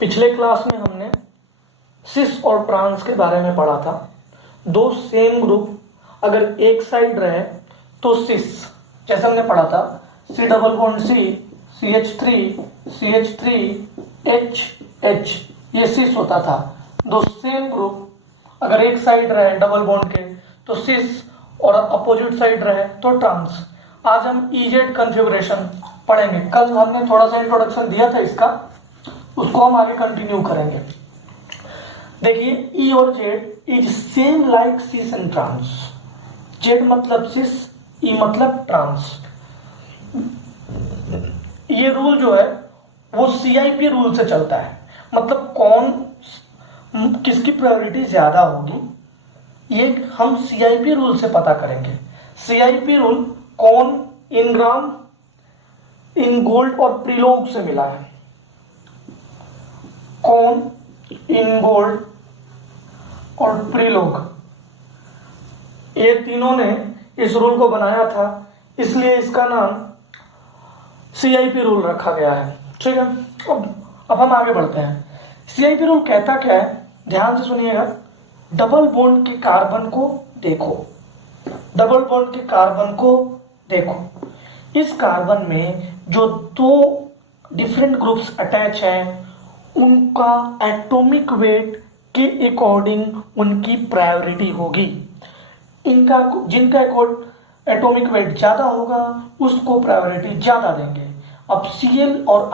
पिछले क्लास में हमने सिस और ट्रांस के बारे में पढ़ा था। दो सेम ग्रुप अगर एक साइड रहे तो सिस, जैसे हमने पढ़ा था C double bond C, CH3 H, ये सिस होता था। दो सेम ग्रुप अगर एक साइड रहे डबल बॉन्ड के तो सिस और अपोजिट साइड रहे तो ट्रांस। आज हम EZ कॉन्फ़िगरेशन पढ़ेंगे। कल हमने थोड़ा सा इंट्रोडक्शन दिया था इसका, उसको हम आगे कंटिन्यू करेंगे। देखिए E और Z is same like cis and trans. Z मतलब सिस, E मतलब ट्रांस। ये रूल जो है वो CIP रूल से चलता है, मतलब कौन किसकी प्रायोरिटी ज्यादा होगी ये हम CIP रूल से पता करेंगे। CIP रूल कौन इन ग्राम इन गोल्ड और प्रीलोग से मिला है। कौन इन गोल्ड और प्रीलोग, ये तीनों ने इस रूल को बनाया था, इसलिए इसका नाम CIP रूल रखा गया है। ठीक है, अब हम आगे बढ़ते हैं। CIP रूल कहता क्या है, ध्यान से सुनिएगा। डबल बॉन्ड के कार्बन को देखो, डबल बॉन्ड के कार्बन को देखो। इस कार्बन में जो दो डिफरेंट ग्रुप्स अटैच हैं उनका एटॉमिक वेट के अकॉर्डिंग उनकी प्रायोरिटी होगी। इनका जिनका एटॉमिक वेट ज्यादा होगा उसको प्रायोरिटी ज्यादा देंगे। अब Cl और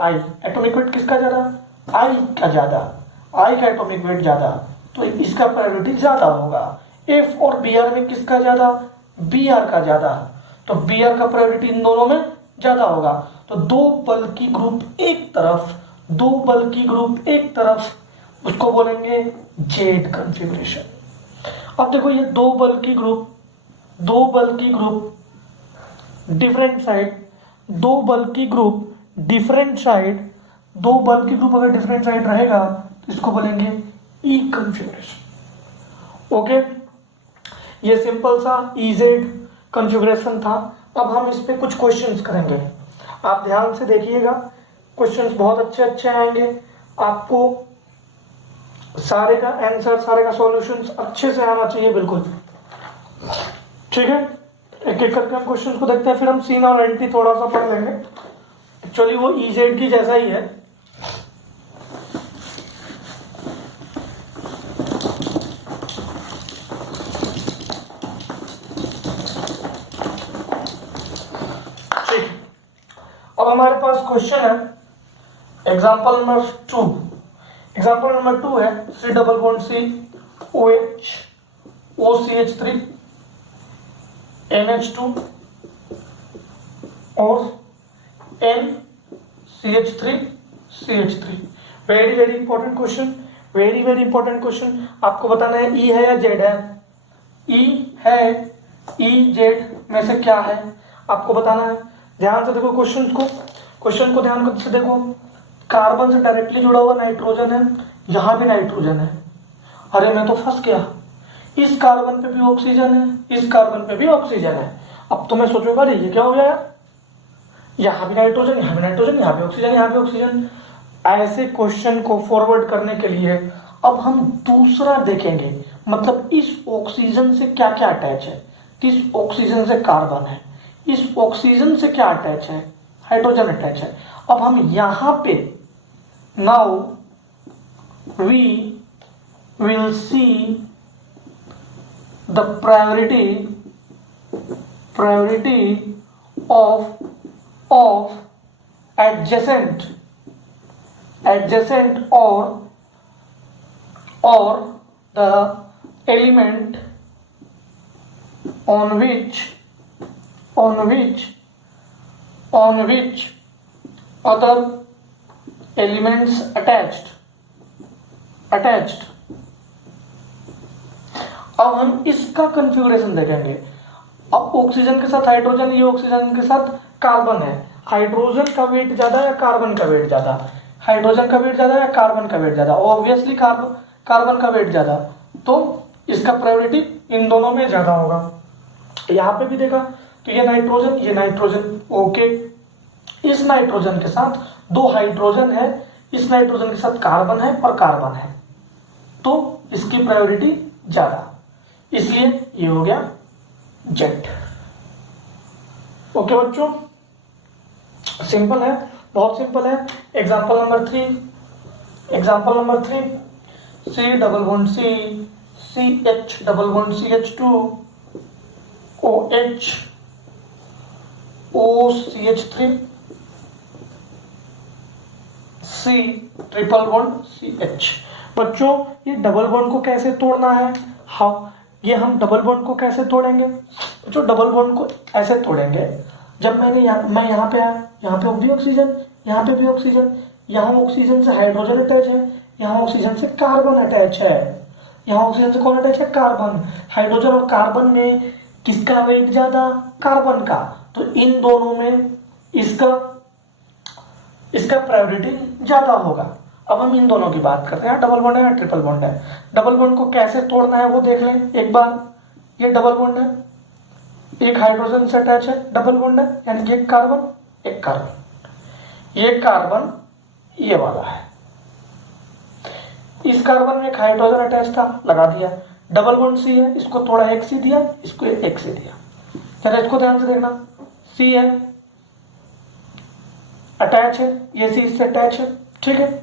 I एटॉमिक वेट किसका ज्यादा? I का ज्यादा, I का एटॉमिक वेट ज्यादा, तो इसका प्रायोरिटी ज्यादा होगा। F और Br में किसका ज्यादा? Br का ज्यादा, तो Br का प्रायोरिटी इन दोनों में ज्यादा होगा। तो दो बल्कि ग्रुप एक तरफ उसको बोलेंगे Z कॉन्फ़िगरेशन। अब देखो ये दो बल्कि ग्रुप डिफरेंट साइड, दो बल्कि ग्रुप अगर डिफरेंट साइड रहेगा तो इसको बोलेंगे E कॉन्फ़िगरेशन। ओके, ये सिंपल सा EZ कॉन्फ़िगरेशन था। अब हम इस पे कुछ क्वेश्चंस करेंगे, आप ध्यान से देखिएगा। क्वेश्चंस बहुत अच्छे आएंगे, आपको सारे का आंसर, सारे का सॉल्यूशंस अच्छे से आना चाहिए, बिल्कुल। ठीक है, एक एक करके हम क्वेश्चंस को देखते हैं, फिर हम सीन और एंटी थोड़ा सा पढ़ लेंगे। एक्चुअली वो EZ की जैसा ही है। ठीक, अब हमारे पास क्वेश्चन है एग्जाम्पल नंबर 2 है C double bond C OH OCH3 NH2 और NCH3 CH3। Very important question. आपको बताना है E है या Z है। E है, EZ में से क्या है आपको बताना है। ध्यान से देखो क्वेश्चन को ध्यान से देखो। कार्बन से डायरेक्टली जुड़ा हुआ नाइट्रोजन है, यहां भी नाइट्रोजन है। अरे मैं तो फंस गया, इस कार्बन पे भी ऑक्सीजन है, इस कार्बन पे भी ऑक्सीजन है। अब तो मैं सोचूंगा अरे ये क्या हो गया, यहां भी नाइट्रोजन, यहां भी नाइट्रोजन, यहां भी ऑक्सीजन, यहां भी ऑक्सीजन। ऐसे क्वेश्चन को फॉरवर्ड करने के लिए अब हम दूसरा देखेंगे, मतलब इस ऑक्सीजन से क्या क्या अटैच है। इस ऑक्सीजन से कार्बन है, इस ऑक्सीजन से क्या अटैच है? हाइड्रोजन अटैच है। अब हम यहां पे now we will see the priority of adjacent or the element on which other elements attached। अब हम इसका कॉन्फ़िगरेशन देखेंगे। अब ऑक्सीजन के साथ हाइड्रोजन, ये ऑक्सीजन के साथ कार्बन है। हाइड्रोजन का वेट ज्यादा या कार्बन का वेट ज्यादा? हाइड्रोजन का वेट ज्यादा या कार्बन का वेट ज्यादा? ऑब्वियसली कार्बन का वेट ज्यादा, तो इसका प्रायोरिटी इन दोनों में ज्यादा होगा। यहां पे भी देखा तो ये नाइट्रोजन, ओके। इस नाइट्रोजन के साथ दो हाइड्रोजन है, इस नाइट्रोजन के साथ कार्बन है और कार्बन है, तो इसकी प्रायोरिटी ज्यादा, इसलिए ये हो गया जेड। ओके बच्चों, सिंपल है, बहुत सिंपल है। Example number 3, C double bond C, CH double bond CH2, OH OCH3, C triple bond CH। बच्चों ये डबल बॉन्ड को कैसे तोड़ना है, हाँ ये हम डबल बॉन्ड को कैसे तोड़ेंगे, जो डबल बॉन्ड को ऐसे तोड़ेंगे, जब मैं यहाँ पे आया, यहाँ पे भी ऑक्सीजन, यहाँ पे भी ऑक्सीजन, यहाँ ऑक्सीजन से हाइड्रोजन अटैच है, यहाँ ऑक्सीजन से कार्बन अटैच है, यहाँ ऑक्सीजन से कौन अटैच है, कार्बन। हाइड्रोजन और कार्बन में किसका वेट ज्यादा, कार्बन का, तो इन दोनों में इसका प्रायोरिटी ज्यादा होगा। अब हम इन दोनों की बात करते हैं, डबल बॉन्ड है या ट्रिपल बॉन्ड है। डबल बॉन्ड को कैसे तोड़ना है वो देख लें एक बार। ये डबल बॉन्ड है, एक हाइड्रोजन से अटैच है, डबल बॉन्ड है, यानी कि एक कार्बन, ये कार्बन ये वाला है, इस कार्बन में एक हाइड्रोजन अटैच था, लगा दिया। डबल बॉन्ड सी है, इसको थोड़ा एक सी दिया, इसको एक सी दिया। जरा इसको ध्यान से देखना, सी है अटैच है, ये सी इससे अटैच है, ठीक है।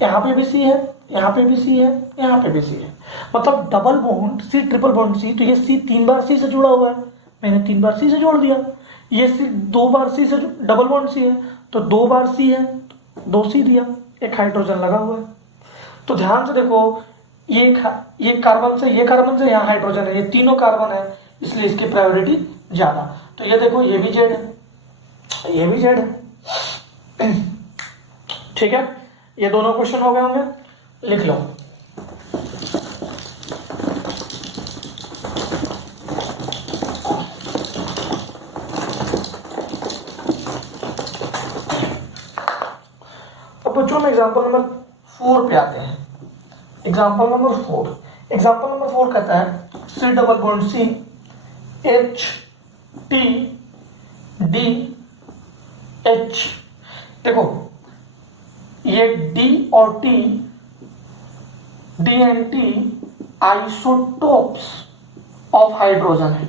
यहाँ पे भी सी है, यहाँ पे भी सी है, यहाँ पे भी सी है, मतलब double bond C triple bond C, तो ये सी 3 बार सी से जुड़ा हुआ है, मैंने 3 बार सी से जोड़ दिया। ये सी 2 बार सी से, डबल बॉन्ड सी है तो 2 बार सी है, 2 सी दिया, एक हाइड्रोजन लगा हुआ है। तो ध्यान से देखो, ये कार्बन से यहाँ हाइड्रोजन है, ये तीनों कार्बन है, इसलिए इसकी प्रायोरिटी ज्यादा। तो ये देखो, ये भी जेड है, ये भी जेड है, ठीक है। ये दोनों क्वेश्चन हो गए होंगे, लिख लो। अब बच्चों में एग्जांपल नंबर 4 पे आते हैं। एग्जांपल नंबर 4 कहता है C double bond C H T D H। देखो ये D और T, D and T isotopes of hydrogen है,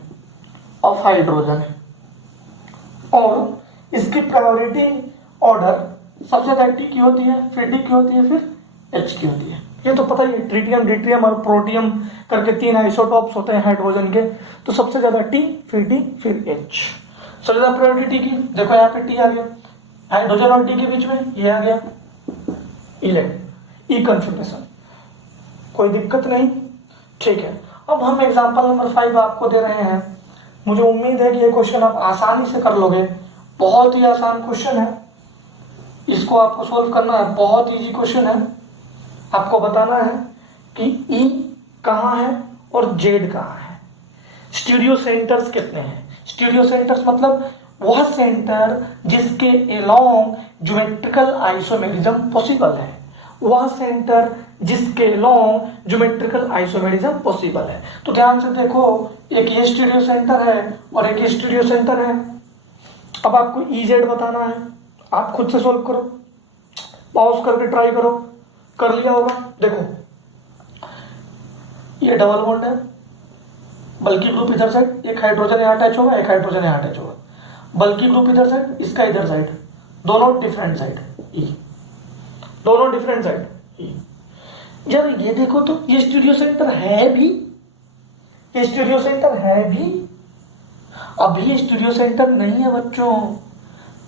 और इसकी प्रायोरिटी ऑर्डर सबसे ज्यादा T की होती है, फिर D की होती है, फिर H की होती है। ये तो पता ही है, ट्रिटियम, ड्यूटेरियम और प्रोटियम करके 3 आइसोटोप्स होते हैं हाइड्रोजन के, तो सबसे ज्यादा T, फिर D, फिर H। सबसे ज्यादा प्रायोरिटी की, देखो यहाँ पे T आ गया, हाइड्रोजन और D के बीच में ये आ गया ई कन्फर्मेशन, कोई दिक्कत नहीं, ठीक है। अब हम एग्जांपल नंबर 5 आपको दे रहे हैं। मुझे उम्मीद है कि ये क्वेश्चन आप आसानी से कर लोगे, बहुत ही आसान क्वेश्चन है, इसको आपको सोल्व करना है, बहुत इजी क्वेश्चन है। आपको बताना है कि ई कहाँ है और जेड कहाँ है, स्टीरियो सेंटर्स कितने हैं। स्टीरियो सेंटर्स मतलब वह सेंटर जिसके एलोंग ज्योमेट्रिकल आइसोमेरिज्म पॉसिबल है, वह सेंटर जिसके एलोंग ज्योमेट्रिकल आइसोमेरिज्म पॉसिबल है। तो ध्यान से देखो, एक ये स्टीरियो सेंटर है और एक ये स्टीरियो सेंटर है। अब आपको EZ बताना है, आप खुद से सोल्व करो, पॉज करके ट्राई करो, कर लिया होगा। देखो ये डबल बॉन्ड है, बल्कि ग्रुप इधर साइड, एक हाइड्रोजन यहाँ अटैच होगा, एक हाइड्रोजन यहाँ अटैच होगा, बल्कि ग्रुप इधर साइड, इसका इधर साइड, दोनों डिफरेंट साइड ई, दोनों डिफरेंट साइड ई। यार ये देखो तो ये स्टीरियो सेंटर है भी, ये स्टीरियो सेंटर है भी, अभी ये स्टीरियो सेंटर नहीं है बच्चों,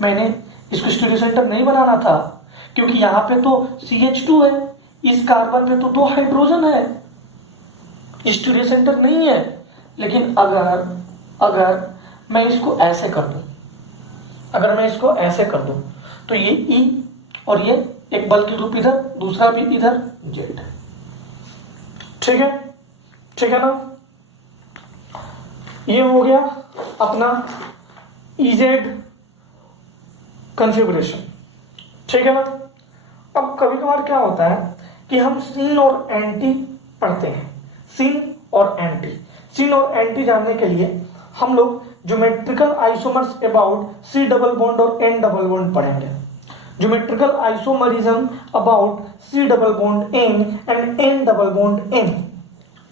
मैंने इसको स्टीरियो सेंटर नहीं बनाना था, क्योंकि यहाँ पे तो CH2 है, इस कार्बन पे तो 2 हाइड्रोजन है, स्टीरियो सेंटर नहीं है। लेकिन अगर मैं इसको ऐसे कर दूं, तो ये E और ये एक बल्कि ग्रुप इधर, दूसरा भी इधर, जेड, ठीक है ना। ये हो गया अपना EZ कॉन्फ़िगरेशन, ठीक है ना। अब कभी कभार क्या होता है कि हम सिन और एंटी पढ़ते हैं, सिन और एंटी जानने के लिए हम लोग geometrical isomers about C double bond और N डबल बॉन्ड पढ़ेंगे। Geometrical isomerism about C double bond N and N double bond N।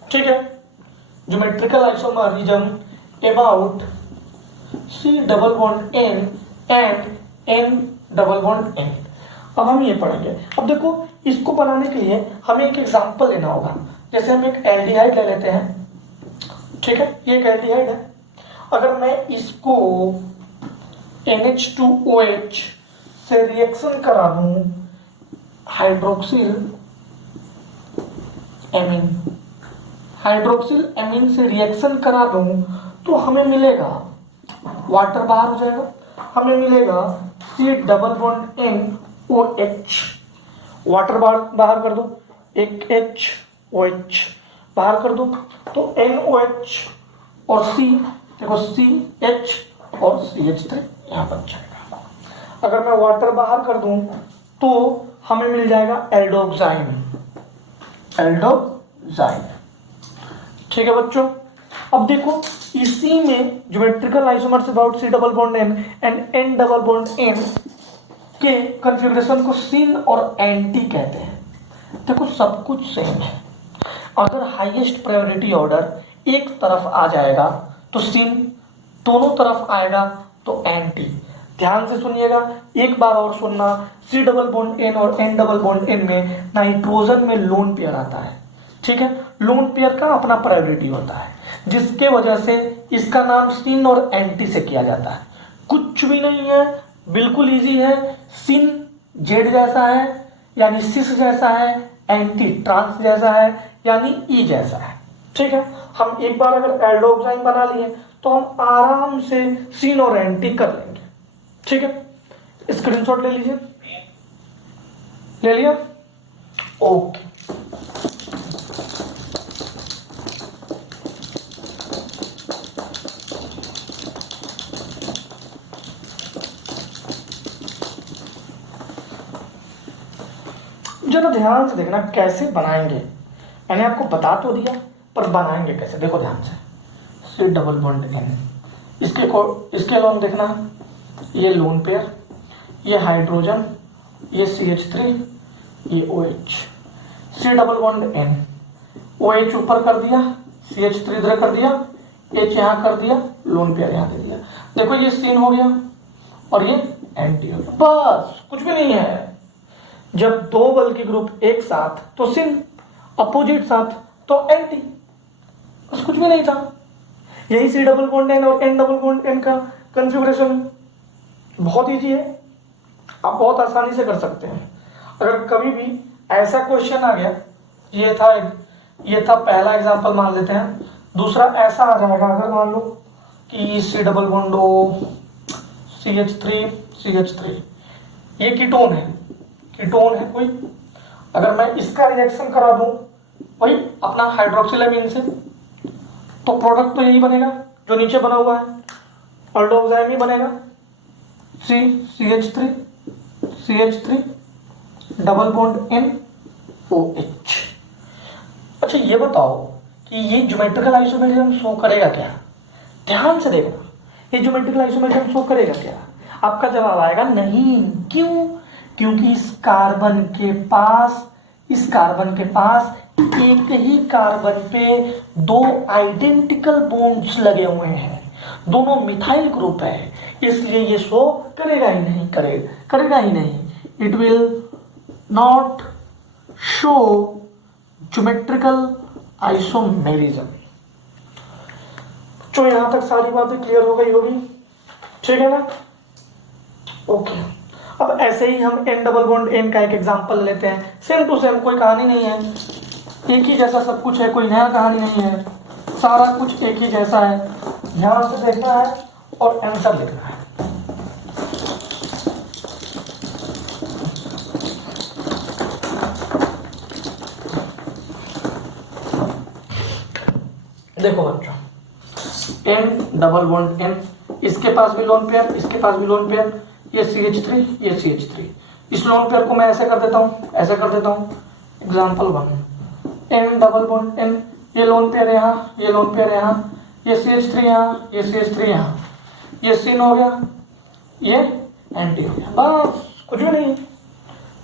ठीक है, geometrical isomerism about C double bond N and N double bond N। अब हम ये पढ़ेंगे। अब देखो, इसको बनाने के लिए हमें एक एग्जांपल लेना होगा। जैसे हम एक एल्डिहाइड ले लेते हैं, ठीक है, ये एक एल्डिहाइड है। अगर मैं इसको NH2OH से रिएक्शन करा दूं हाइड्रोक्सिल एमीन से रिएक्शन करा दूं तो हमें मिलेगा, वाटर बाहर हो जाएगा, हमें मिलेगा C double bond NOH। Water बाहर कर दो, एक HOH बाहर कर दो तो NOH और C, देखो CH और CH3 यहाँ बन जाएगा। अगर मैं वाटर बाहर कर दूं तो हमें मिल जाएगा एल्डोक्साइन। ठीक है बच्चों, अब देखो इसी में geometrical isomers about C double bond N and N double bond N के कॉन्फ़िगरेशन को सिन और एंटी कहते हैं। देखो सब कुछ सेम है। अगर हाईएस्ट प्रायोरिटी ऑर्डर एक तरफ आ जाएगा तो सिन, दोनों तरफ आएगा तो एंटी। ध्यान से सुनिएगा, एक बार और सुनना, C डबल बॉन्ड N और N डबल बॉन्ड N में नाइट्रोजन में लोन पेयर आता है। ठीक है, लोन पेयर का अपना प्रायोरिटी होता है, जिसके वजह से इसका नाम सिन और एंटी से किया जाता है। कुछ भी नहीं है, बिल्कुल इजी है। सिन जेड जैसा है यानी सिस जैसा है, एंटी ट्रांस जैसा है यानी ई जैसा है। ठीक है, हम एक बार अगर एल्डोक्साइन बना लिए तो हम आराम से सिन और एंटी कर लेंगे। ठीक है, स्क्रीनशॉट ले लीजिए, ले लिया, ओके। जरा ध्यान से देखना कैसे बनाएंगे। मैंने आपको बता तो दिया, पर बनाएंगे कैसे, देखो ध्यान से। C डबल बॉन्ड N, इसके अलावा देखना, ये लोन पेयर, ये हाइड्रोजन, ये CH3, ये OH। C double bond N, OH ऊपर कर दिया, CH3 इधर कर दिया, H यहाँ कर दिया, लोन पेयर यहाँ दे दिया। देखो ये सिन हो गया और ये एंटी हो गया, बस कुछ भी नहीं है। जब दो बल के ग्रुप एक साथ तो सिन, अपोजिट साथ तो एंटी, बस कुछ भी नहीं था। यही C डबल बॉन्ड N और N डबल बॉन्ड N का कॉन्फ़िगरेशन बहुत इजी है, आप बहुत आसानी से कर सकते हैं। अगर कभी भी ऐसा क्वेश्चन आ गया, ये था पहला एग्जांपल मान लेते हैं, दूसरा ऐसा आ जाएगा, अगर मान लो कि C double bond O CH3 ये कीटोन है कोई, अगर मैं इसका रिएक्शन करा दूं वही अपना हाइड्रोक्सिल एमीन से, तो प्रोडक्ट तो यही बनेगा जो नीचे बना हुआ है, एल्डोक्साइन ही बनेगा, CH3 डबल बॉन्ड NOH। अच्छा ये बताओ कि ये ज्योमेट्रिकल आइसोमरिज्म शो करेगा क्या? ध्यान से देखना, ये ज्योमेट्रिकल आइसोमरिज्म शो करेगा क्या? आपका जवाब आएगा नहीं। क्यों? क्योंकि इस कार्बन के पास एक ही कार्बन पे दो आइडेंटिकल बॉन्ड्स लगे हुए हैं, दोनों मिथाइल ग्रुप है, इसलिए ये शो करेगा ही नहीं। It will not show geometrical isomerism. तो यहां तक सारी बातें क्लियर हो गई होगी, ठीक है ना? ओके, अब ऐसे ही हम N डबल बॉन्ड N का एक एग्जांपल लेते हैं। सेम टू सेम, कोई कहानी नहीं है, एक ही जैसा सब कुछ है, कोई नया कहानी नहीं है, सारा कुछ एक ही जैसा है। ध्यान से देखना है और आंसर लिखना है। देखो बच्चों, N डबल बॉन्ड N, इसके पास भी लोन पेयर, इसके पास भी लोन पेयर, ये CH3, ये CH3। इस लोन पेयर को मैं ऐसे कर देता हूँ, example 1, N double bond N, ये लोन पेयर यहाँ, ये लोन पेयर यहाँ, ये CH3 यहाँ, ये CH3 यहाँ, ये सिन हो गया, ये एंटी हो गया, बस कुछ भी नहीं है,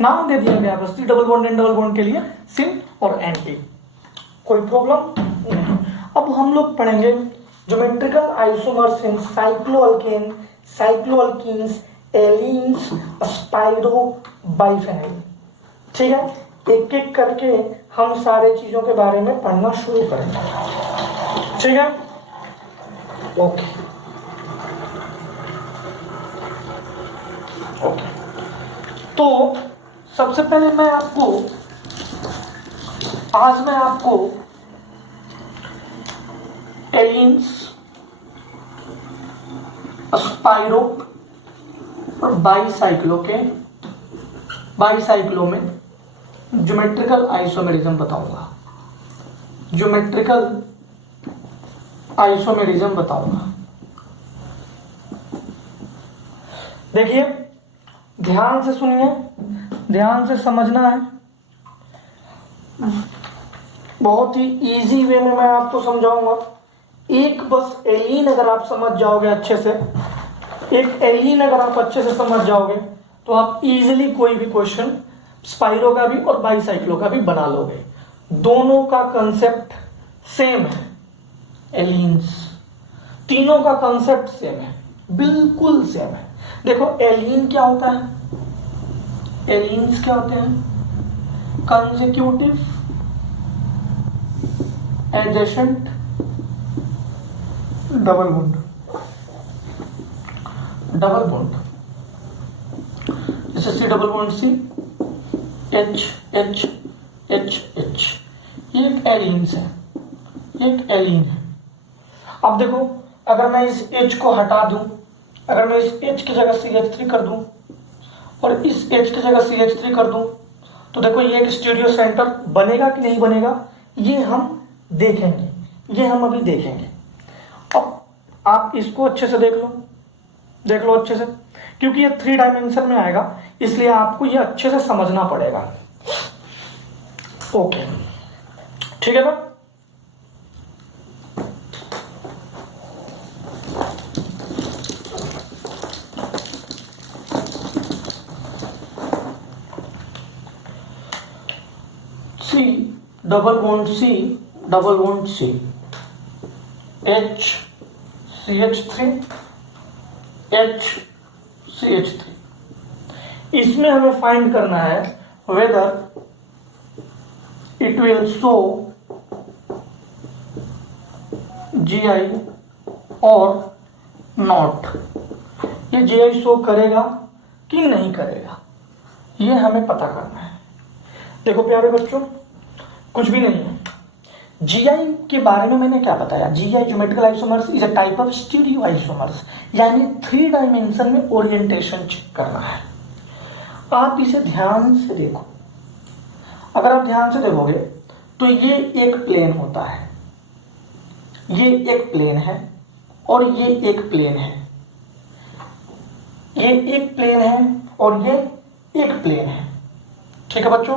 नाम दे दिया गया बस, C double bond N double bond के लिए सिन और एंटी, कोई प्रॉब्लम नहीं। अब हम लोग पढ़ेंगे ज्योमेट्रिकल आइसोमर्स इन साइक्लोअल्केन, साइक्लोअल्कीन्स, एलीन्स, स्पाइरो बाइफेनाइल। ठीक है, एक एक करके हम सारे चीजों के बारे में पढ़ना शुरू करेंगे। ठीक है, ओके ओके। तो सबसे पहले आज मैं आपको एलीन्स, स्पाइरो और बाईसाइक्लो में ज्योमेट्रिकल आइसोमेरिज्म बताऊंगा, ज्योमेट्रिकल आइसोमेरिज्म बताऊंगा। देखिए ध्यान से सुनिए, ध्यान से समझना है, बहुत ही इजी वे में मैं आपको समझाऊंगा। एक बस एलीन अगर आप समझ जाओगे अच्छे से, एक एलीन अगर आप अच्छे से समझ जाओगे तो आप इजीली कोई भी क्वेश्चन स्पाइरो का भी और बाईसाइक्लो का भी बना लोगे। दोनों का कंसेप्ट सेम है, एलीन्स, तीनों का कंसेप्ट सेम है, बिल्कुल सेम है। देखो एलीन क्या होता है, एलीन्स क्या होते हैं, consecutive adjacent double bond, double bond, जैसे C double bond C, H H H H, ये एक एलीन्स है, एक एलीन है। अब देखो अगर मैं इस H को हटा दूं, अगर मैं इस H की जगह CH3 कर दूं और इस H की जगह CH3 कर दूं, तो देखो ये एक स्टीरियो सेंटर बनेगा कि नहीं बनेगा, ये हम देखेंगे, ये हम अभी देखेंगे। अब आप इसको अच्छे से देख लो अच्छे से, क्योंकि ये 3 डायमेंशन में आएगा, इसलिए आपको ये अच्छे से समझना पड़ेगा। ओके, ठीक है ना। C double bond C, double bond C, HCH3 HCH3, इसमें हमें फाइंड करना है whether it will show GI और नॉट, ये GI शो करेगा कि नहीं करेगा, ये हमें पता करना है। देखो प्यारे बच्चों, कुछ भी नहीं है। GI के बारे में मैंने क्या बताया, GI geometrical isomers is a type of stereo isomers, यानी 3 डायमेंशन में ओरिएंटेशन चेक करना है। आप इसे ध्यान से देखो, अगर आप ध्यान से देखोगे तो ये एक प्लेन होता है, ये एक प्लेन है और ये एक प्लेन है, ये एक प्लेन है और ये एक प्लेन है। ठीक है बच्चों,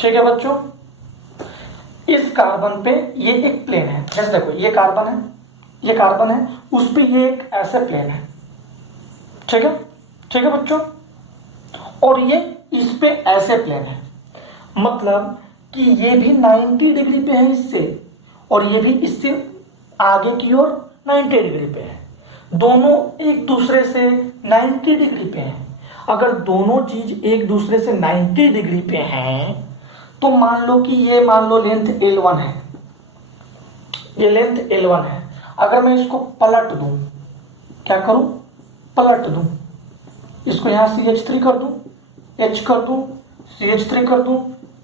ठीक है बच्चों। इस कार्बन पे ये एक प्लेन है, जैसे देखो ये कार्बन है, ये कार्बन है, उस पे ये एक ऐसे प्लेन है। ठीक है, ठीक है बच्चों। और ये इस पे ऐसे प्लेन है, मतलब कि ये भी 90 डिग्री पे है इससे, और ये भी इससे आगे की ओर 90 डिग्री पे है। दोनों एक दूसरे से 90 डिग्री पे हैं। अगर दोनों चीज एक दूसरे से 90 डिग्री पे हैं तो मान लो कि ये मान लो लेंथ L1 है, ये लेंथ L1 है। अगर मैं इसको पलट दूं, क्या करूं, पलट दूं, इसको यहां CH3 कर दूं, H कर दूं, CH3 कर दूं,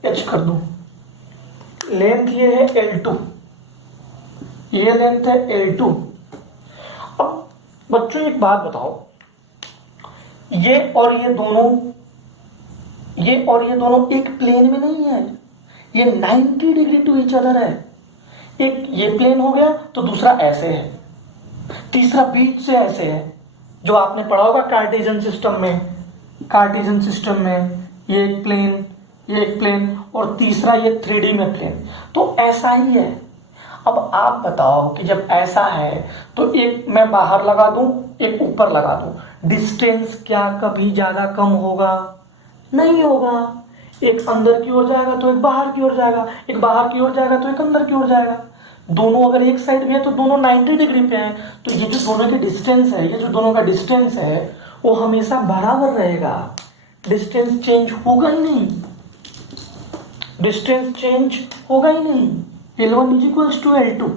H कर दूं, लेंथ ये है L2, ये लेंथ है L2। अब बच्चों एक बात बताओ, ये और ये दोनों एक प्लेन में नहीं है, ये 90 डिग्री टू ईच अदर है। एक ये प्लेन हो गया तो दूसरा ऐसे है, तीसरा बीच से ऐसे है, जो आपने पढ़ा होगा कार्टेशियन सिस्टम में। कार्टेशियन सिस्टम में ये एक प्लेन, ये एक प्लेन, और तीसरा ये 3D में प्लेन, तो ऐसा ही है। अब आप बताओ कि जब ऐसा है तो एक मैं बाहर लगा दूं एक ऊपर लगा दो। डिस्टेंस क्या कभी ज़्यादा कम होगा? नहीं होगा। एक अंदर की ओर जाएगा तो एक बाहर की ओर जाएगा, एक बाहर की ओर जाएगा तो एक अंदर की ओर जाएगा। दोनों अगर एक साइड में है तो दोनों 90 डिग्री पे हैं, तो ये जो दोनों के डिस्टेंस है, ये जो दोनों का डिस्टेंस है वो हमेशा बराबर रहेगा। डिस्टेंस चेंज होगा ही नहीं, डिस्टेंस चेंज होगा ही नहीं। L1 is equals to L2।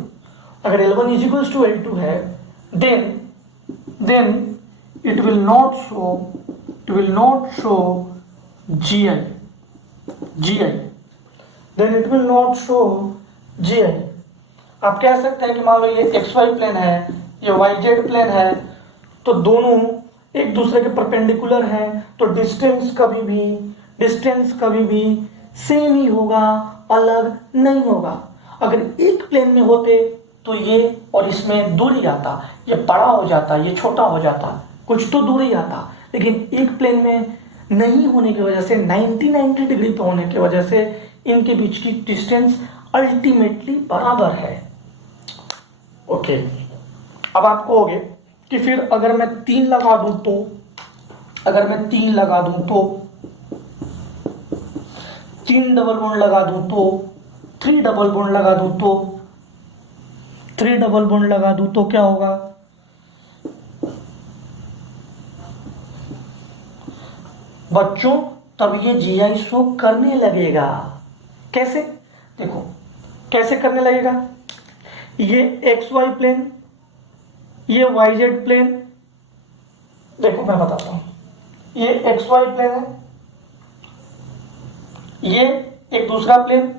अगर L1 is equals to L2 है, then it will not show GI, then it will not show GI। आप कह सकते हैं कि मान लो ये XY प्लेन है, ये YZ प्लेन है, तो दोनों एक दूसरे के परपेंडिकुलर हैं, तो डिस्टेंस कभी भी सेम ही होगा, अलग नहीं होगा। अगर एक प्लेन में होते तो ये और इसमें दूरी आता, ये बड़ा हो जाता, ये छोटा हो जाता, कुछ तो दूरी आता। लेकिन एक प्लेन में नहीं होने की वजह से, 90 डिग्री पे होने की वजह से इनके बीच की डिस्टेंस अल्टीमेटली बराबर है। ओके, अब आप कहोगे कि फिर अगर मैं 3 लगा दूं तो, अगर मैं 3 लगा दूं तो, 3 डबल बॉन्ड लगा दूं तो, 3 डबल बॉन्ड लगा दूं तो, 3 डबल बॉन्ड लगा दूं तो क्या होगा? बच्चों तब ये GI शो करने लगेगा। कैसे? देखो कैसे करने लगेगा। ये XY प्लेन, ये YZ प्लेन, देखो मैं बताता हूं। ये XY प्लेन है, ये एक दूसरा प्लेन,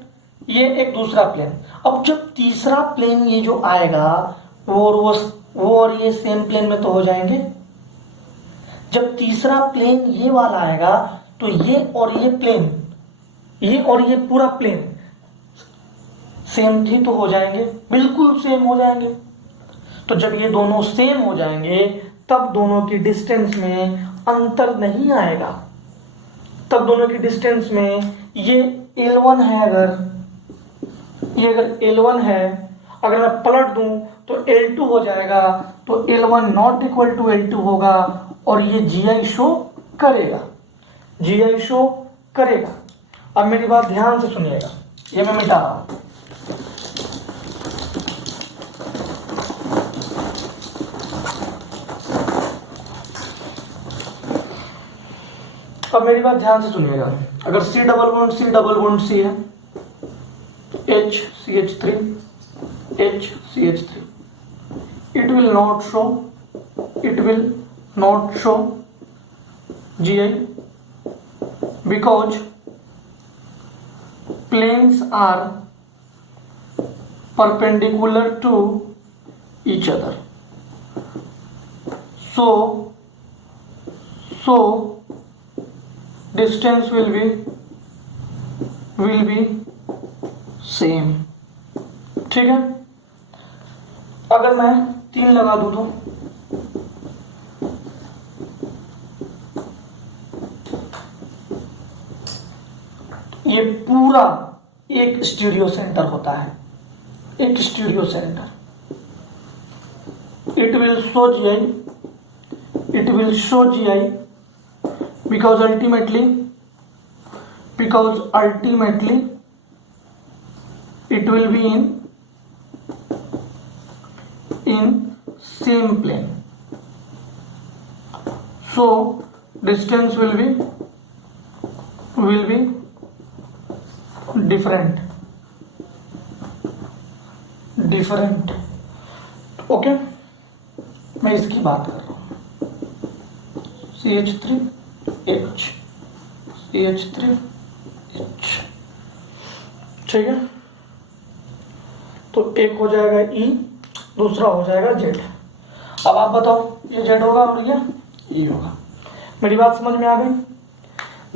ये एक दूसरा प्लेन। अब जब तीसरा प्लेन ये जो आएगा वो और ये सेम प्लेन में तो हो जाएंगे। जब तीसरा प्लेन ये वाला आएगा तो ये और ये प्लेन, ये और ये पूरा प्लेन सेम ही तो हो जाएंगे, बिल्कुल सेम हो जाएंगे। तो जब ये दोनों सेम हो जाएंगे तब दोनों की डिस्टेंस में अंतर नहीं आएगा। तब दोनों की डिस्टेंस में ये L1 है, अगर L1 है, अगर मैं पलट दूं तो L2 हो जाएगा, तो L1 not equal to L2 होगा और ये GI शो करेगा, GI शो करेगा। अब मेरी बात ध्यान से सुनिएगा, ये मैं मिटा रहा हूं। अब मेरी बात ध्यान से सुनिएगा। अगर C डबल बॉन्ड C है, HCH3, it will not show GI because planes are perpendicular to each other. So distance will be same। ठीक है। अगर मैं 3 लगा दूं तो ये पूरा एक स्टीरियो सेंटर होता है, एक stereo centre. It will show GI because ultimately it will be in same plane, so distance will be different। Okay, मैं इसकी बात कर रहा हूं। CH3H, CH3H, ठीक है। तो एक हो जाएगा E, दूसरा हो जाएगा Z। अब आप बताओ, ये Z होगा और ये E होगा। मेरी बात समझ में आ गई?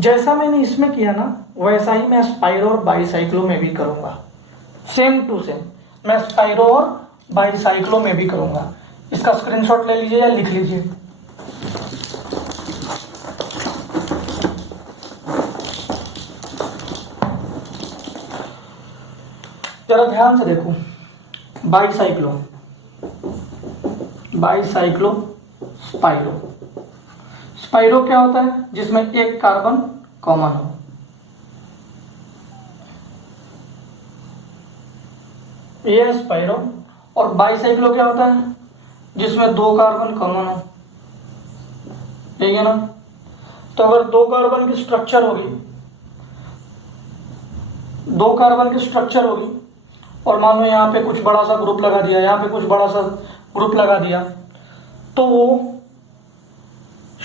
जैसा मैंने इसमें किया ना, वैसा ही मैं स्पाइरो और बाईसाइक्लो में भी करूंगा। सेम टू सेम मैं स्पाइरो और बाईसाइक्लो में भी करूंगा। इसका स्क्रीनशॉट ले लीजिए या लिख लीजिए। जरा ध्यान से देखो, बाईसाइक्लो स्पाइरो। स्पाइरो क्या होता है? जिसमें एक कार्बन कॉमन हो। ये है स्पाइरो। और बाइसाइक्लो क्या होता है? जिसमें दो कार्बन कॉमन हो, ठीक है ना। तो अगर दो कार्बन की स्ट्रक्चर होगी, दो कार्बन की स्ट्रक्चर होगी और मान लो यहाँ पे कुछ बड़ा सा ग्रुप लगा दिया, यहाँ पे कुछ बड़ा सा ग्रुप लगा दिया, तो वो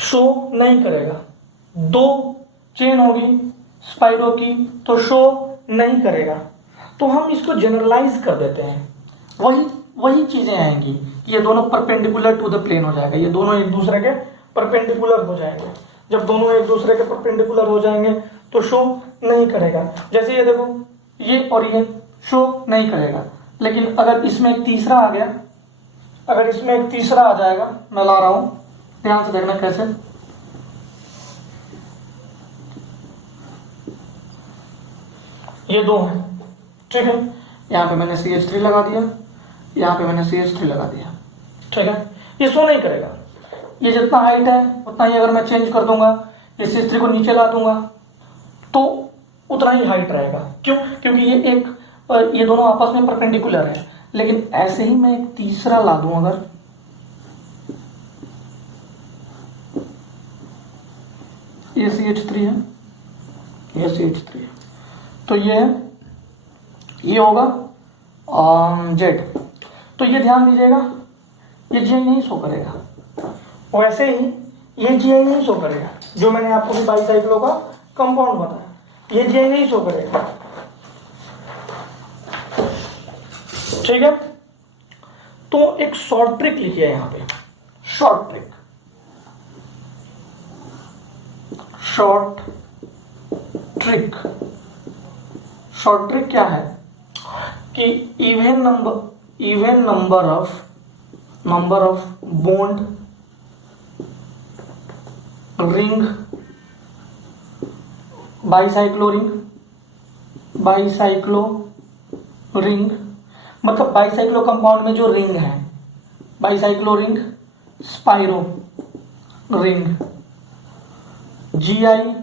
शो नहीं करेगा। दो चेन होगी स्पाइरो की तो शो नहीं करेगा। तो हम इसको जनरलाइज कर देते हैं, वही चीजें आएंगी कि ये दोनों परपेंडिकुलर टू द प्लेन हो जाएगा, ये दोनों एक दूसरे के परपेंडिकुलर हो जाएंगे। जब दोनों एक दूसरे के परपेंडिकुलर हो जाएंगे तो शो नहीं करेगा। जैसे ये देखो, ये और ये शो नहीं करेगा। लेकिन अगर इसमें एक तीसरा आ गया, अगर इसमें एक तीसरा आ जाएगा, मैं ला रहा हूं, ध्यान से देखना कैसे। ये दो है, ठीक है। यहाँ पे मैंने CH3 लगा दिया, यहाँ पे मैंने CH3 लगा दिया, ठीक है। ये शो नहीं करेगा। ये जितना हाइट है उतना ही अगर मैं चेंज कर दूंगा, ये CH3 को नीचे ला दूंगा तो उतना ही हाइट रहेगा। क्यों? क्योंकि ये दोनों आपस में परपेंडिकुलर है। लेकिन ऐसे ही मैं एक तीसरा ला दूं, अगर ये CH3 है, ये CH3 है, तो ये होगा Z। तो ये ध्यान दीजिएगा, ये Gi नहीं शो करेगा। वैसे ही ये Gi नहीं शो करेगा, जो मैंने आपको भी बाइसाइक्लो का कंपाउंड बताया, ये Gi नहीं शो करेगा, ठीक है। तो एक शॉर्ट ट्रिक लिखिए यहां पे, short trick. Short trick, short trick क्या है कि even number of bond ring, bicyclo ring, मतलब बाइसाइक्लो कंपाउंड में जो रिंग है, bicyclo ring, spiro ring, Gi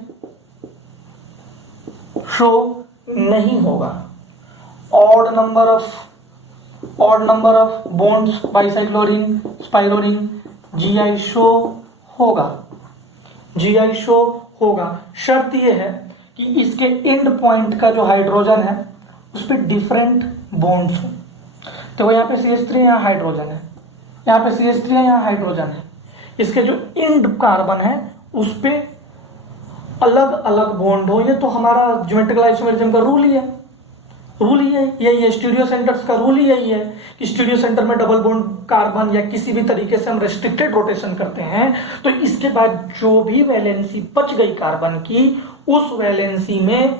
show नहीं होगा। Odd number of bonds, bicyclo ring, spiro ring, Gi show होगा, Gi शो होगा। शर्त यह है कि इसके एंड पॉइंट का जो हाइड्रोजन है उस पर डिफरेंट बॉन्ड्स हो। तो यहाँ पे CH3 यहाँ हाइड्रोजन है, यहाँ पे CH3 है, यहाँ हाइड्रोजन है। इसके जो एंड कार्बन है उस पे अलग अलग बॉन्ड हो। ये तो हमारा ज्योमेट्रिकल आइसोमेरिज्म का रूल ही है, यही है स्टीरियो सेंटर्स का रूल ही यही है कि स्टीरियो सेंटर में डबल बॉन्ड कार्बन या किसी भी तरीके से हम रेस्ट्रिक्टेड रोटेशन करते हैं तो इसके बाद जो भी वैलेंसी बच गई कार्बन की, उस वैलेंसी में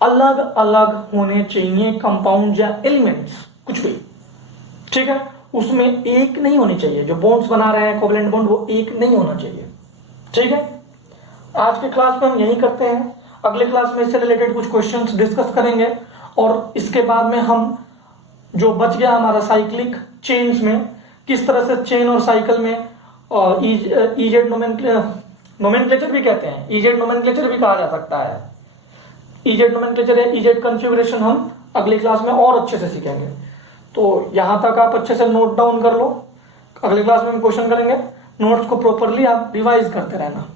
अलग अलग होने चाहिए कंपाउंड या एलिमेंट्स, कुछ भी, ठीक है। उसमें एक नहीं होनी चाहिए, जो बॉन्ड्स बना रहे हैं कोवलेंट बॉन्ड, वो एक नहीं होना चाहिए, ठीक है। आज के क्लास में हम यही करते हैं। अगले क्लास में इससे रिलेटेड कुछ क्वेश्चंस डिस्कस करेंगे और इसके बाद में हम जो बच गया हमारा साइक्लिक चेन्स में, किस तरह से चेन और साइकिल में ईजेड नोमेनक्लेचर भी कहते हैं, ईजेड नोमेनक्लेचर भी कहा जा सकता है। ईजेड नोमेनक्लेचर या ईजेड कॉन्फ़िगरेशन हम अगली क्लास में और अच्छे से सीखेंगे। तो यहां तक आप अच्छे से नोट डाउन कर लो, अगली क्लास में हम क्वेश्चन करेंगे। नोट्स को प्रॉपरली आप रिवाइज करते रहना।